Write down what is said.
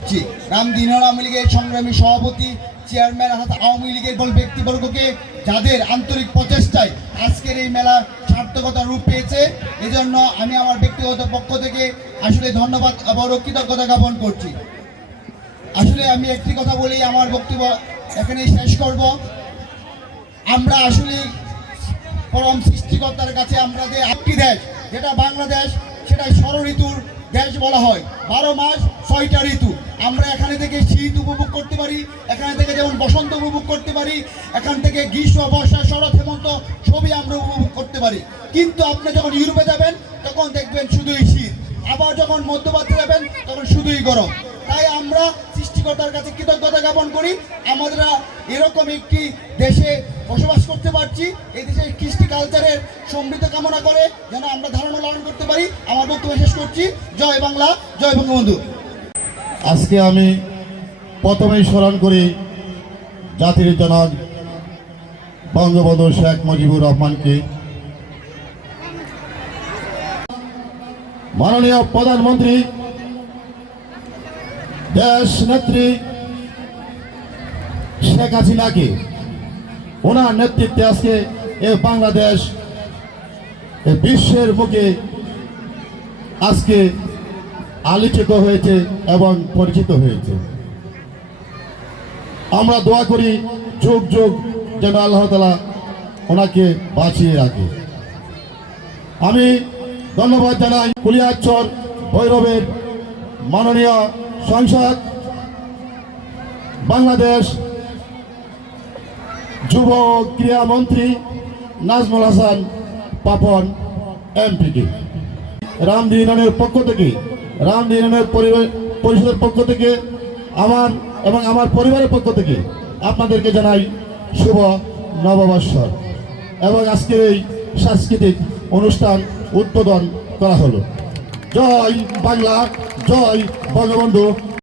করছি রামদিনহর আওয়ামী লীগের সংগ্রামী সভাপতি চেয়ারম্যান আওয়ামী লীগের বল ব্যক্তিবর্গকে যাদের আন্তরিক প্রচেষ্টায় আজকের এই মেলা সার্থকতা রূপ পেয়েছে। এজন্য আমি আমার ব্যক্তিগত পক্ষ থেকে আসলে ধন্যবাদ বড় কৃতজ্ঞতা জ্ঞাপন করছি। আসলে আমি একটি কথা বলেই আমার বক্তব্য এখানেই শেষ করব। আমরা আসলে পরম সৃষ্টিকর্তার কাছে আমরা যে একটি দেশ, যেটা বাংলাদেশ, সেটা ষড় ঋতুর দেশ বলা হয়। বারো মাস, ছয়টা ঋতু। আমরা এখানে থেকে শীত উপভোগ করতে পারি, এখানে থেকে যেমন বসন্ত উপভোগ করতে পারি, এখান থেকে গ্রীষ্ম, বর্ষা, শরৎ, হেমন্ত সবই আমরা উপভোগ করতে পারি। কিন্তু আপনি যখন ইউরোপে যাবেন, তখন দেখবেন শুধুই শীত। আবার যখন মধ্যপ্রাচ্যে যাবেন, তখন শুধুই গরম। তাই আমরা সৃষ্টিকর্তার কাছে কৃতজ্ঞতা জ্ঞাপন করি। আমরা এরকম একটি দেশে বসবাস করতে পারছি। এই দেশের কৃষ্টি কালচারের সমৃদ্ধ কামনা করে যেন আমরা ধারণা লালন করতে পারি। আমার বক্তব্য শেষ করছি। জয় বাংলা, জয় বঙ্গবন্ধু। আজকে আমি প্রথমেই স্মরণ করি জাতির জনক বঙ্গবন্ধু শেখ মুজিবুর রহমানকে। মাননীয় প্রধানমন্ত্রী, দেশ নেত্রী শেখ হাসিনাকে ওনার নেতৃত্বে আজকে এ বাংলাদেশ বিশ্বের মুখে আজকে আলোচিত হয়েছে এবং পরিচিত হয়েছে। আমরা দোয়া করি, যুগ যুগ যেন আল্লাহ তালা ওনাকে বাঁচিয়ে রাখে। আমি ধন্যবাদ জানাই কুলিয়াচর ভৈরবের মাননীয় সংসদ বাংলাদেশ যুব ক্রীড়া মন্ত্রী নাজমুল হাসান পাপন এমপিকে। রামদিনের পক্ষ থেকে রামদিনের পরিষদের পক্ষ থেকে, আমার এবং আমার পরিবারের পক্ষ থেকে আপনাদেরকে জানাই শুভ নববর্ষর এবং আজকের এই সাংস্কৃতিক অনুষ্ঠান উদ্বোধন করা হলো। জয় বাংলা জয় বঙ্গবন্ধু।